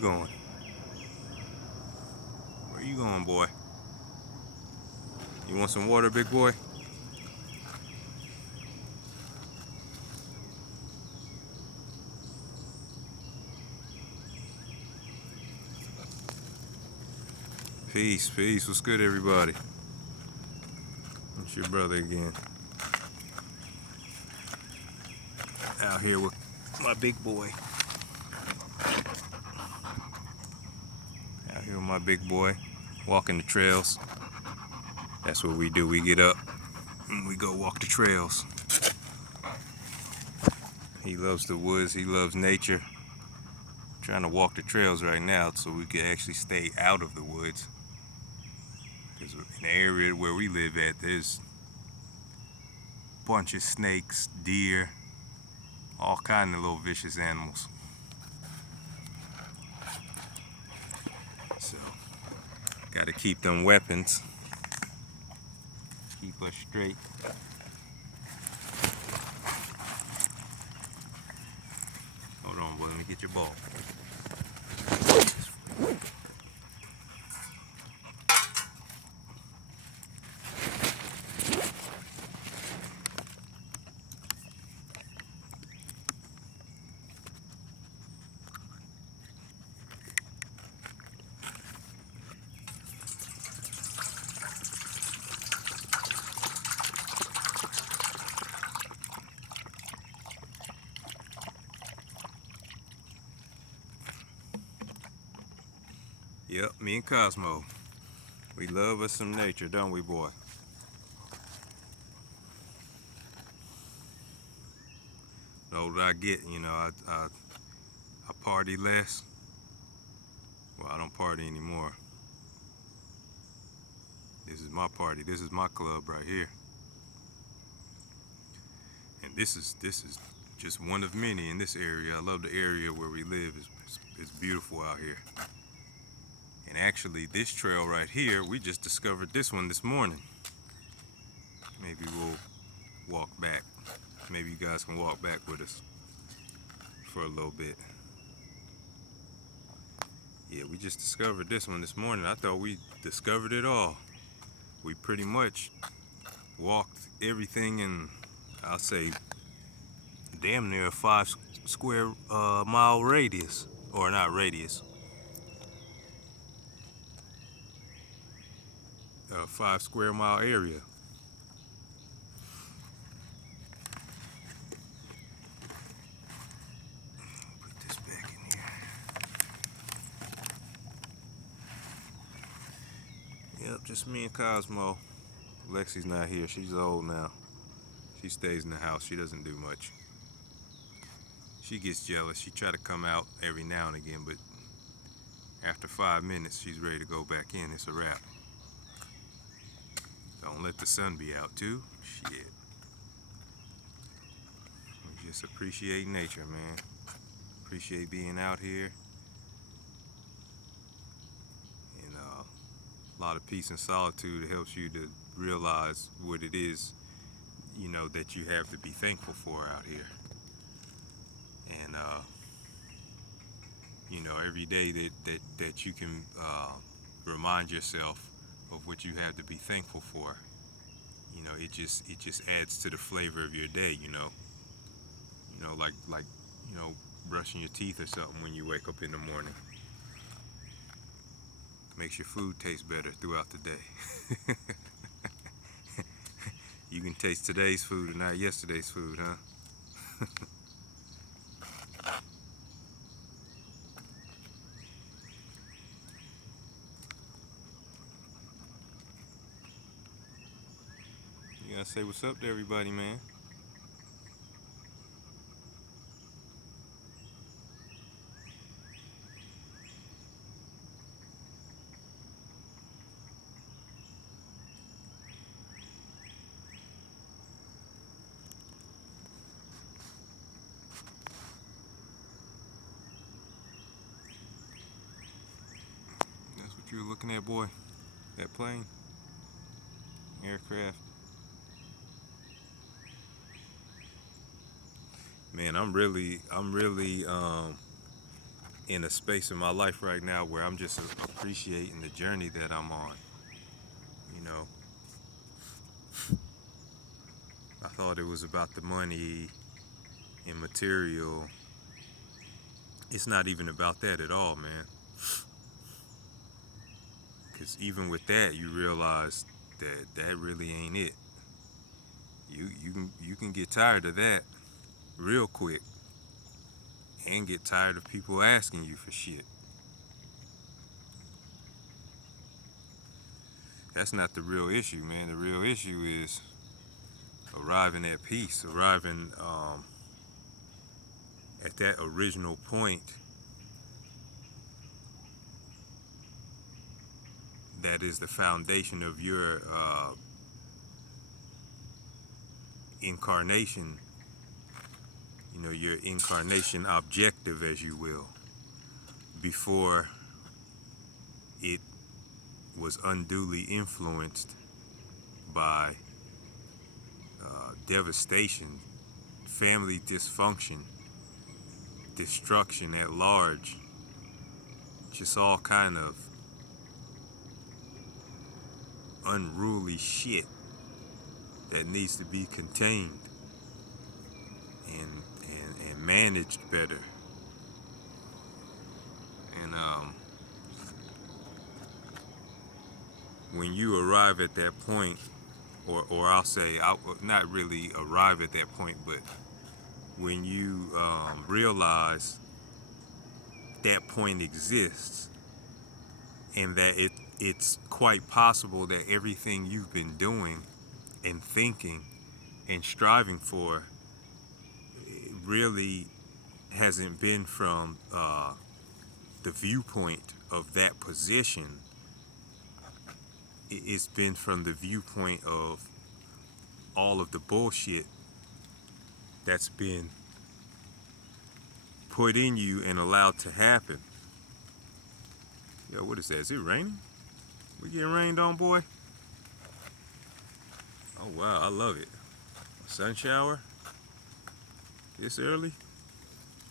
going? Where you going, boy? You want some water, big boy? Peace, peace. What's good, everybody? It's your brother again. Out here with my big boy. Out here with my big boy, walking the trails. That's what we do. We get up and we go walk the trails. He loves the woods. He loves nature. I'm trying to walk the trails right now so we can actually stay out of the woods. Because in the area where we live at, there's a bunch of snakes, deer, all kind of little vicious animals. So, gotta keep them weapons. Keep us straight. Hold on, boy, let me get your ball. Yep, me and Cosmo. We love us some nature, don't we, boy? The older I get, I party less. Well, I don't party anymore. This is my party. This is my club right here. And this is just one of many in this area. I love the area where we live. It's beautiful out here. And actually, this trail right here, we just discovered this one this morning. Maybe we'll walk back. Maybe you guys can walk back with us for a little bit. Yeah, we just discovered this one this morning. I thought we discovered it all. We pretty much walked everything in, I'll say, damn near a 5 square mile radius. Or not radius. 5 square mile area. Put this back in here. Yep, just me and Cosmo. Lexi's not here. She's old now. She stays in the house. She doesn't do much. She gets jealous. She try to come out every now and again, but after 5 minutes, she's ready to go back in. It's a wrap. Don't let the sun be out too. Shit. We just appreciate nature, man. Appreciate being out here. And a lot of peace and solitude. It helps you to realize what it is, that you have to be thankful for out here. And every day that you can remind yourself of what you have to be thankful for. It just adds to the flavor of your day. Like brushing your teeth or something when you wake up in the morning. Makes your food taste better throughout the day. You can taste today's food and not yesterday's food, huh? You gotta say what's up to everybody, man. That's what you were looking at, boy. That plane, aircraft. Man, I'm really in a space in my life right now where I'm just appreciating the journey that I'm on. You know, I thought it was about the money and material. It's not even about that at all, man. Because even with that, you realize that that really ain't it. You can get tired of that real quick and get tired of people asking you for shit. That's not the real issue, man. The real issue is arriving at peace, arriving at that original point that is the foundation of your incarnation, your incarnation objective, as you will, before it was unduly influenced by devastation, family dysfunction, destruction at large, just all kind of unruly shit that needs to be contained and managed better. And when you arrive at that point, or I'll say, not really arrive at that point, but when you realize that point exists and that it's quite possible that everything you've been doing and thinking and striving for really hasn't been from the viewpoint of that position. It's been from the viewpoint of all of the bullshit that's been put in you and allowed to happen. Yo, what is that? Is it raining? We getting rained on, boy? Oh, wow, I love it. A sun shower? This early?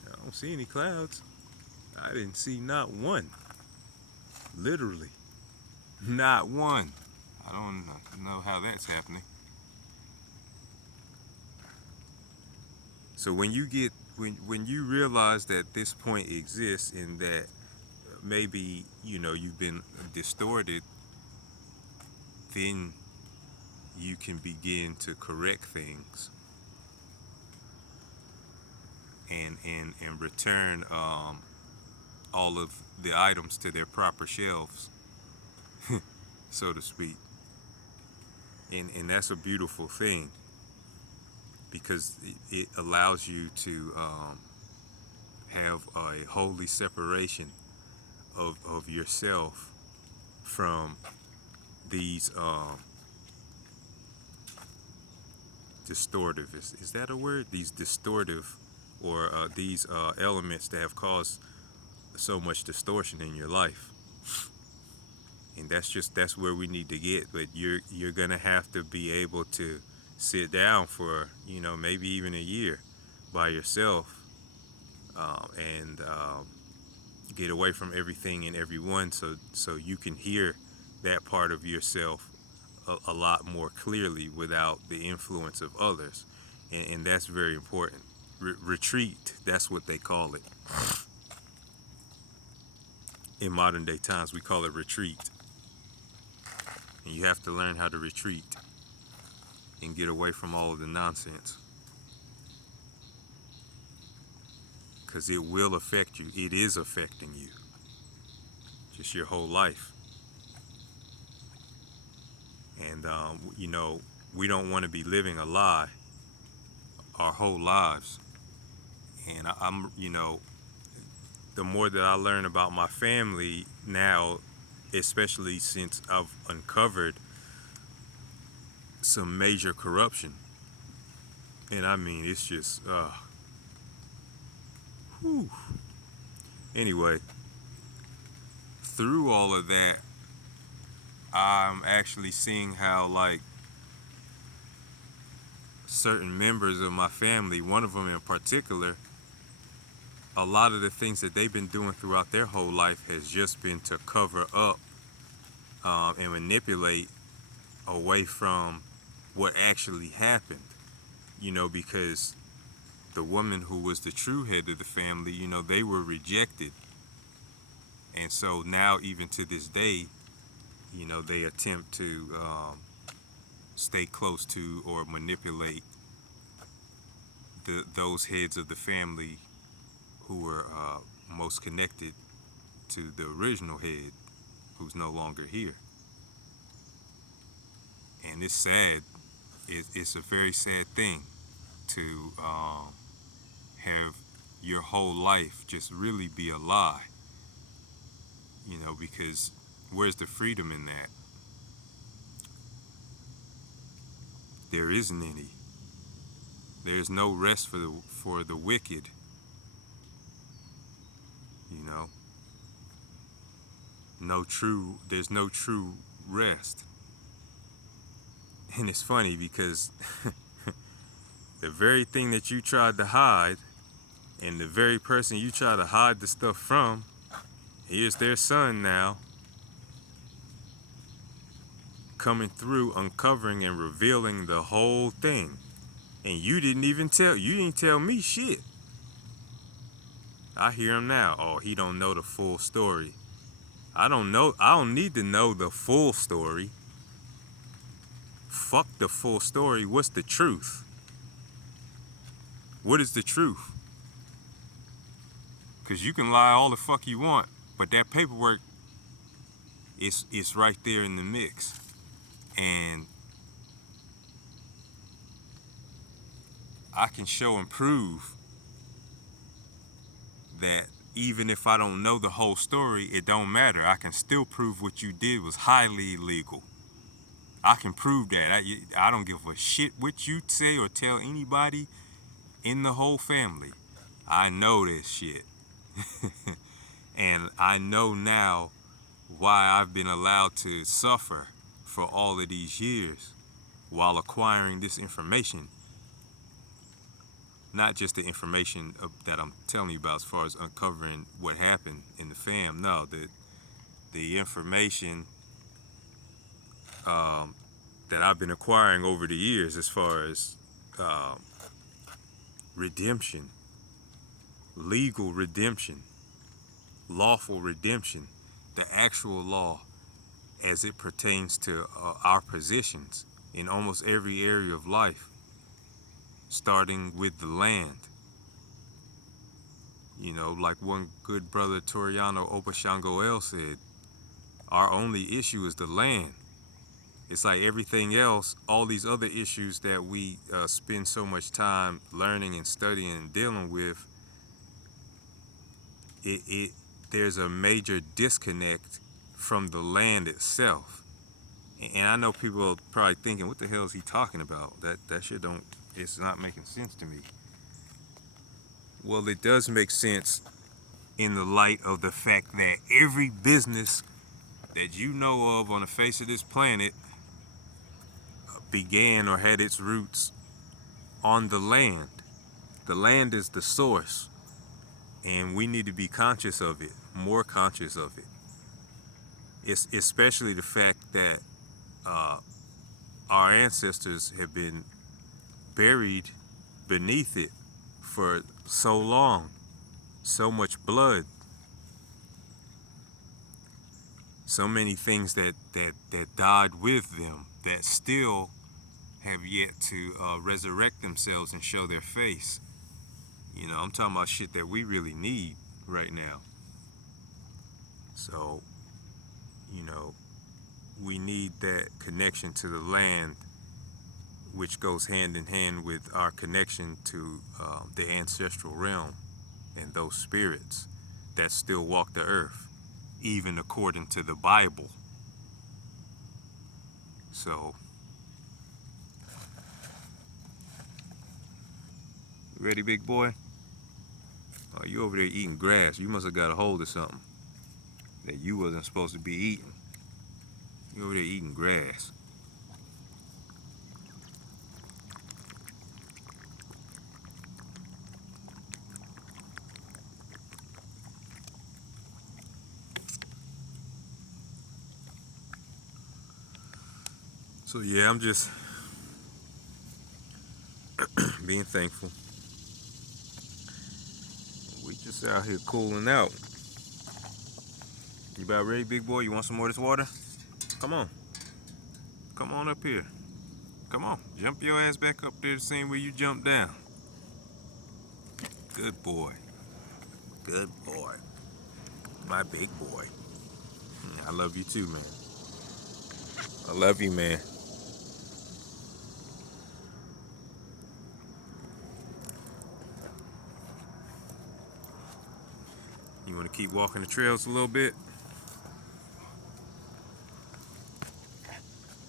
I don't see any clouds. I didn't see not one. Literally. Not one. I don't know how that's happening. So when you realize that this point exists and that maybe, you've been distorted, then you can begin to correct things and return all of the items to their proper shelves, so to speak. And that's a beautiful thing because it allows you to have a holy separation of yourself from these distortive, is that a word? These distortive or these elements that have caused so much distortion in your life. And that's where we need to get. But you're gonna have to be able to sit down for maybe even a year by yourself and get away from everything and everyone, so you can hear that part of yourself a lot more clearly without the influence of others, and that's very important. Retreat, that's what they call it. In modern day times, we call it retreat. And you have to learn how to retreat and get away from all of the nonsense. Because it will affect you. It is affecting you. Just your whole life. And, we don't want to be living a lie our whole lives. And I'm, the more that I learn about my family now, especially since I've uncovered some major corruption, and I mean, it's just, whew. Anyway, through all of that, I'm actually seeing how, like, certain members of my family, one of them in particular, a lot of the things that they've been doing throughout their whole life has just been to cover up and manipulate away from what actually happened. Because the woman who was the true head of the family, they were rejected. And so now, even to this day, they attempt to stay close to or manipulate those heads of the family who were most connected to the original head, who's no longer here. And it's sad. It's a very sad thing to have your whole life just really be a lie. Because where's the freedom in that? There isn't any. There's no rest for the wicked. There's no true rest. And it's funny because the very thing that you tried to hide and the very person you try to hide the stuff from, here's their son now coming through, uncovering and revealing the whole thing. And you didn't tell me shit. I hear him now. Oh, he don't know the full story. I don't need to know the full story. Fuck the full story. What's the truth? What is the truth? Because you can lie all the fuck you want, but that paperwork is right there in the mix. And I can show and prove that even if I don't know the whole story, it don't matter. I can still prove what you did was highly illegal. I can prove that. I don't give a shit what you say or tell anybody in the whole family. I know this shit. And I know now why I've been allowed to suffer for all of these years while acquiring this information. Not just the information that I'm telling you about as far as uncovering what happened in the fam. No, the information that I've been acquiring over the years as far as redemption, legal redemption, lawful redemption, the actual law as it pertains to our positions in almost every area of life, starting with the land. Like one good brother, Toriano Opashangoel, said, our only issue is the land. It's like everything else, all these other issues that we spend so much time learning and studying and dealing with, there's a major disconnect from the land itself. And I know people are probably thinking, what the hell is he talking about? That shit it's not making sense to me. Well, it does make sense in the light of the fact that every business that you know of on the face of this planet began or had its roots on the land. The land is the source, and we need to be conscious of it, more conscious of it. It's especially the fact that our ancestors have been buried beneath it for so long, so much blood, so many things that died with them that still have yet to resurrect themselves and show their face. I'm talking about shit that we really need right now. So, we need that connection to the land, which goes hand in hand with our connection to the ancestral realm and those spirits that still walk the earth, even according to the Bible. So, ready, big boy? Oh, you over there eating grass. You must have got a hold of something that you wasn't supposed to be eating. You over there eating grass. So yeah, I'm just being thankful. We just out here cooling out. You about ready, big boy? You want some more of this water? Come on. Come on up here. Come on. Jump your ass back up there the same way you jumped down. Good boy. Good boy. My big boy. I love you too, man. I love you, man. You want to keep walking the trails a little bit?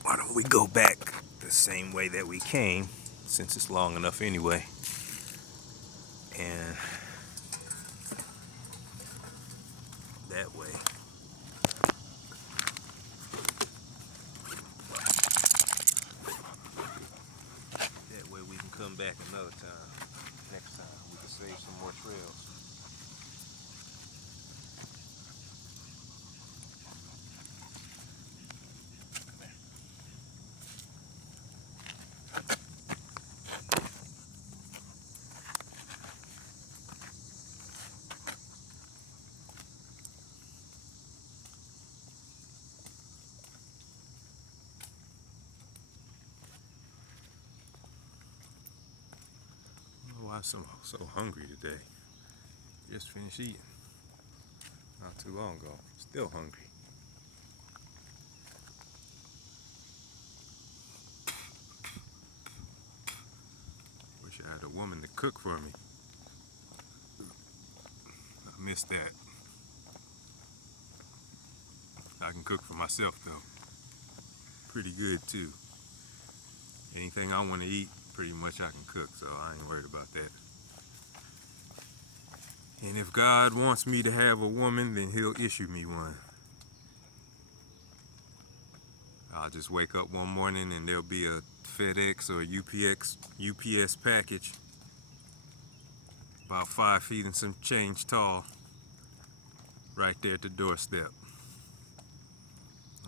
Why don't we go back the same way that we came, since it's long enough anyway. And that way. That way we can come back another time. Next time we can save some more trails. I don't know why I'm so hungry today. Just finished eating not too long ago. Still hungry. Wish I had a woman to cook for me. I miss that. I can cook for myself though. Pretty good too. Anything I want to eat, pretty much I can cook, so I ain't worried about that. And if God wants me to have a woman, then he'll issue me one. I'll just wake up one morning and there'll be a FedEx or a UPS package about 5 feet and some change tall right there at the doorstep.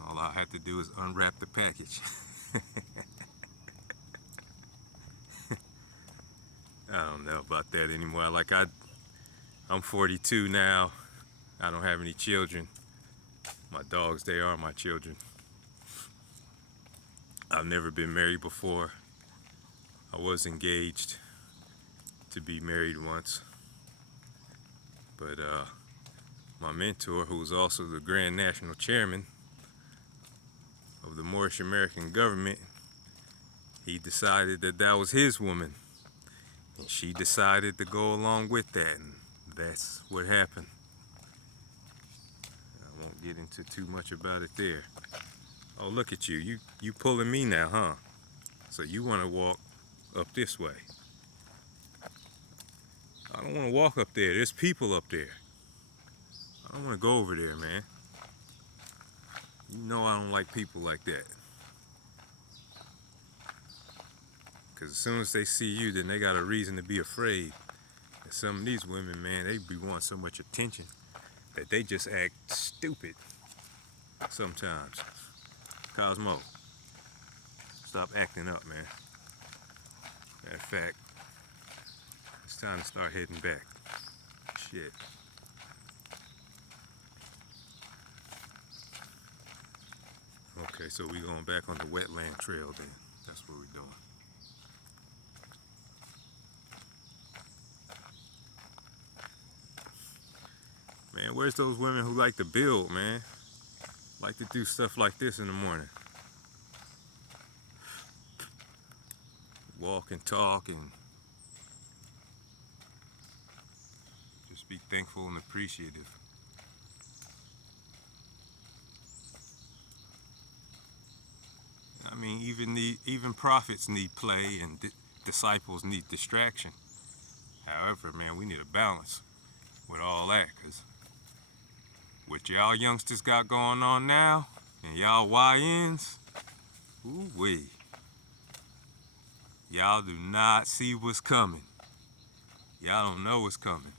All I have to do is unwrap the package. I don't know about that anymore. I'm 42 now. I don't have any children. My dogs, they are my children. I've never been married before. I was engaged to be married once. But my mentor, who was also the Grand National Chairman of the Moorish American government, he decided that that was his woman. And she decided to go along with that, and that's what happened. I won't get into too much about it there. Oh, look at you. You pulling me now, huh? So you want to walk up this way. I don't want to walk up there. There's people up there. I don't want to go over there, man. You know I don't like people like that. Because as soon as they see you, then they got a reason to be afraid. And some of these women, man, they be wanting so much attention that they just act stupid sometimes. Cosmo, stop acting up, man. Matter of fact, it's time to start heading back. Shit. Okay, so we going back on the wetland trail then. That's what we're doing. Man, where's those women who like to build, man? Like to do stuff like this in the morning. Walk and talk and just be thankful and appreciative. I mean, even prophets need play and disciples need distraction. However, man, we need a balance with all that, because what y'all youngsters got going on now and y'all YNs, ooh-wee. Y'all do not see what's coming. Y'all don't know what's coming.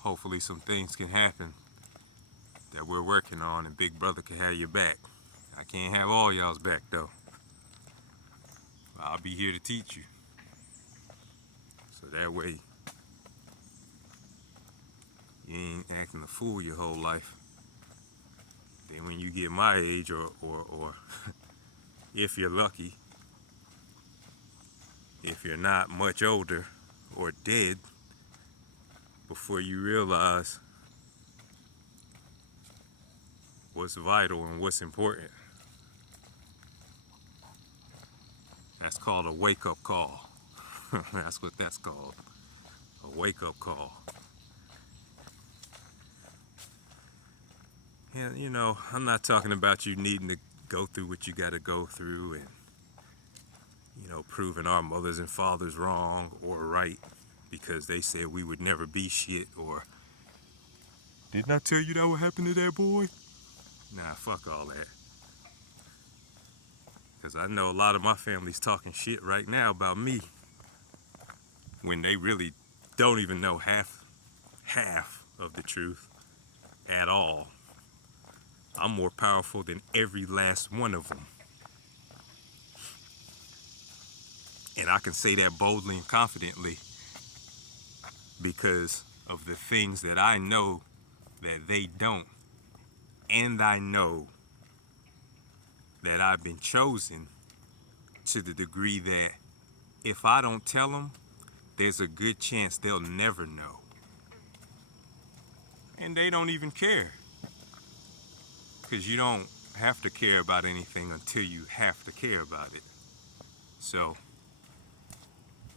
Hopefully some things can happen that we're working on, and Big Brother can have your back. I can't have all y'all's back though. I'll be here to teach you. So that way you ain't acting a fool your whole life. Then when you get my age, or if you're lucky, if you're not much older or dead, before you realize what's vital and what's important. That's called a wake-up call. That's what that's called. A wake-up call. Yeah, you know, I'm not talking about you needing to go through what you got to go through and, you know, proving our mothers and fathers wrong or right because they said we would never be shit, or didn't I tell you that would happen to that boy? Nah, fuck all that. Because I know a lot of my family's talking shit right now about me when they really don't even know half of the truth at all. I'm more powerful than every last one of them. And I can say that boldly and confidently because of the things that I know that they don't. And I know that I've been chosen to the degree that if I don't tell them, there's a good chance they'll never know. And they don't even care. Because you don't have to care about anything until you have to care about it. So,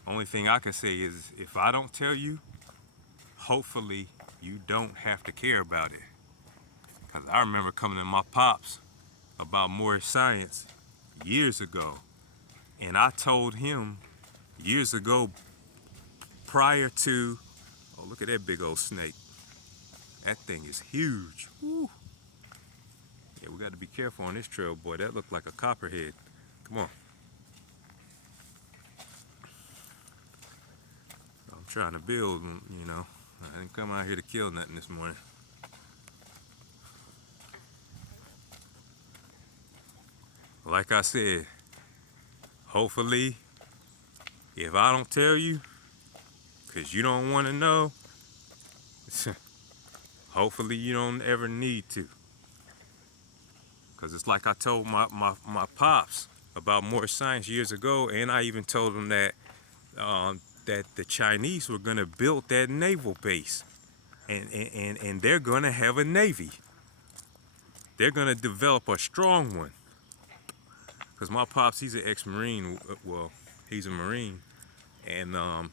only thing I can say is if I don't tell you, hopefully you don't have to care about it. Because I remember coming to my pops about more science years ago. And I told him years ago, prior to, oh, look at that big old snake. That thing is huge. Woo. Yeah, we got to be careful on this trail, boy. That looked like a copperhead. Come on. I'm trying to build, you know. I didn't come out here to kill nothing this morning. Like I said, hopefully, if I don't tell you, because you don't want to know, hopefully you don't ever need to. Because it's like I told my pops about more science years ago, and I even told him that that the Chinese were going to build that naval base. And they're going to have a navy. They're going to develop a strong one. Because my pops, he's an ex-Marine. Well, he's a Marine. And I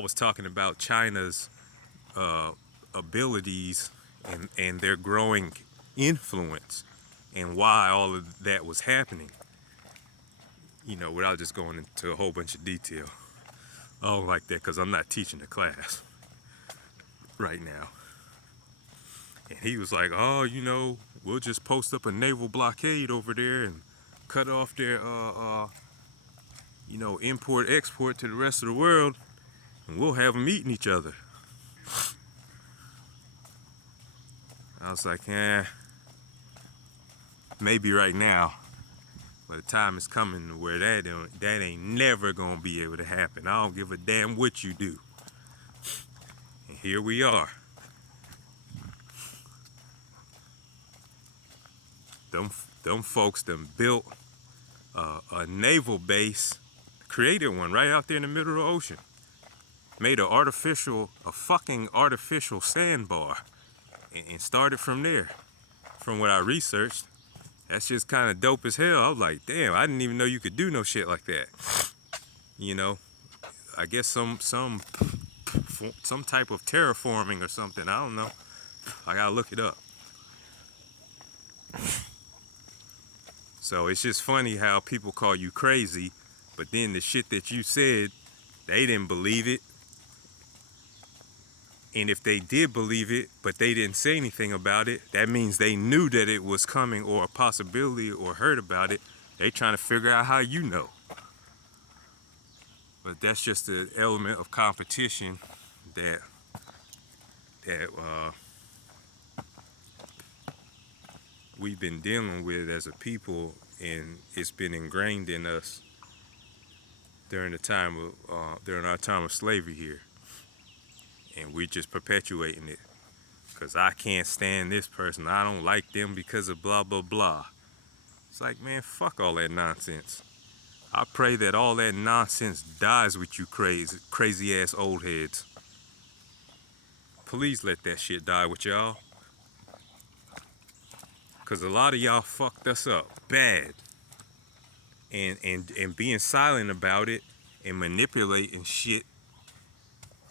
was talking about China's abilities and their growing influence and why all of that was happening. You know, without just going into a whole bunch of detail. I don't like that because I'm not teaching the class right now. And he was like, oh, you know, we'll just post up a naval blockade over there and cut off their, you know, import-export to the rest of the world, and we'll have them eating each other. I was like, maybe right now, but the time is coming where that ain't never gonna be able to happen. I don't give a damn what you do. And here we are. Them folks done built a naval base, created one right out there in the middle of the ocean. Made a fucking artificial sandbar, and started from there. From what I researched, that's just kind of dope as hell. I was like, damn, I didn't even know you could do no shit like that. You know, I guess some type of terraforming or something. I don't know. I gotta look it up. So it's just funny how people call you crazy, but then the shit that you said, they didn't believe it. And if they did believe it, but they didn't say anything about it, that means they knew that it was coming or a possibility or heard about it. They trying to figure out how you know. But that's just the element of competition that that we've been dealing with as a people, and it's been ingrained in us during our time of slavery here, and we're just perpetuating it. Cause I can't stand this person. I don't like them because of blah blah blah. It's like, man, fuck all that nonsense. I pray that all that nonsense dies with you crazy ass old heads. Please let that shit die with y'all. Cause a lot of y'all fucked us up bad. And being silent about it and manipulating shit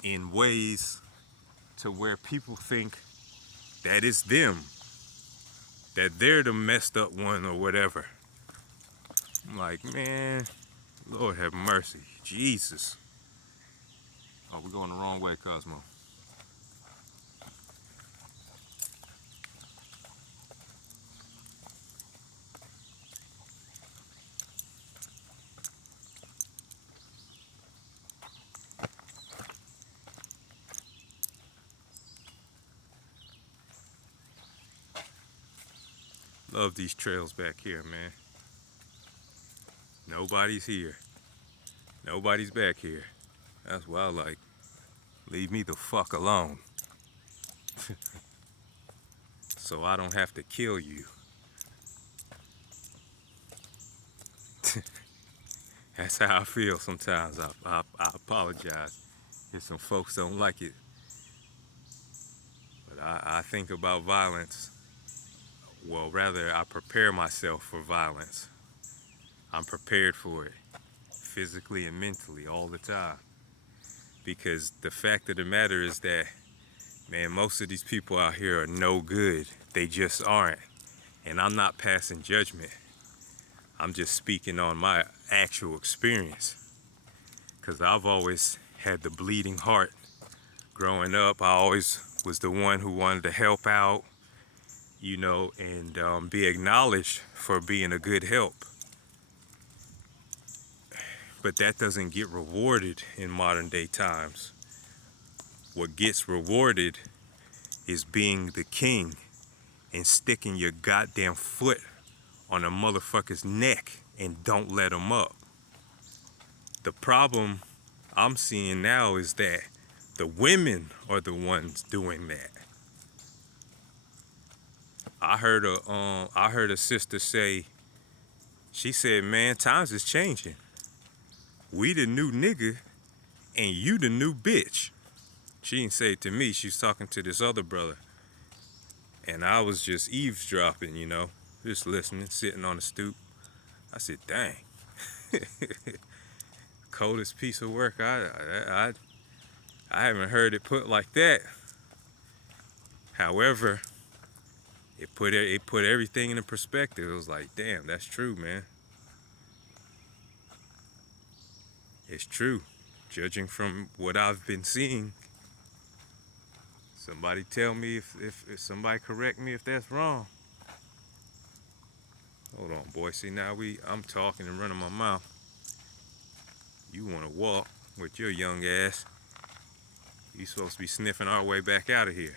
in ways to where people think that it's them, that they're the messed up one or whatever. I'm like, man, Lord have mercy. Jesus. Oh, we're going the wrong way, Cosmo. Love these trails back here, man. Nobody's here. Nobody's back here. That's why I like, leave me the fuck alone. So I don't have to kill you. That's how I feel sometimes. I apologize if some folks don't like it. But I think about violence. Well, rather, I prepare myself for violence. I'm prepared for it, physically and mentally, all the time. Because the fact of the matter is that, man, most of these people out here are no good. They just aren't. And I'm not passing judgment. I'm just speaking on my actual experience. Because I've always had the bleeding heart. Growing up, I always was the one who wanted to help out, you know, and be acknowledged for being a good help. But that doesn't get rewarded in modern day times. What gets rewarded is being the king and sticking your goddamn foot on a motherfucker's neck and don't let him up. The problem I'm seeing now is that the women are the ones doing that. I heard a sister say, she said, man, times is changing. We the new nigga and you the new bitch. She didn't say it to me, she's talking to this other brother. And I was just eavesdropping, you know, just listening, sitting on the stoop. I said, dang. Coldest piece of work I haven't heard it put like that. However, it put everything in perspective. It was like, damn, that's true, man. It's true. Judging from what I've been seeing. Somebody tell me if somebody correct me if that's wrong. Hold on, boy. See, now I'm talking and running my mouth. You want to walk with your young ass. You supposed to be sniffing our way back out of here.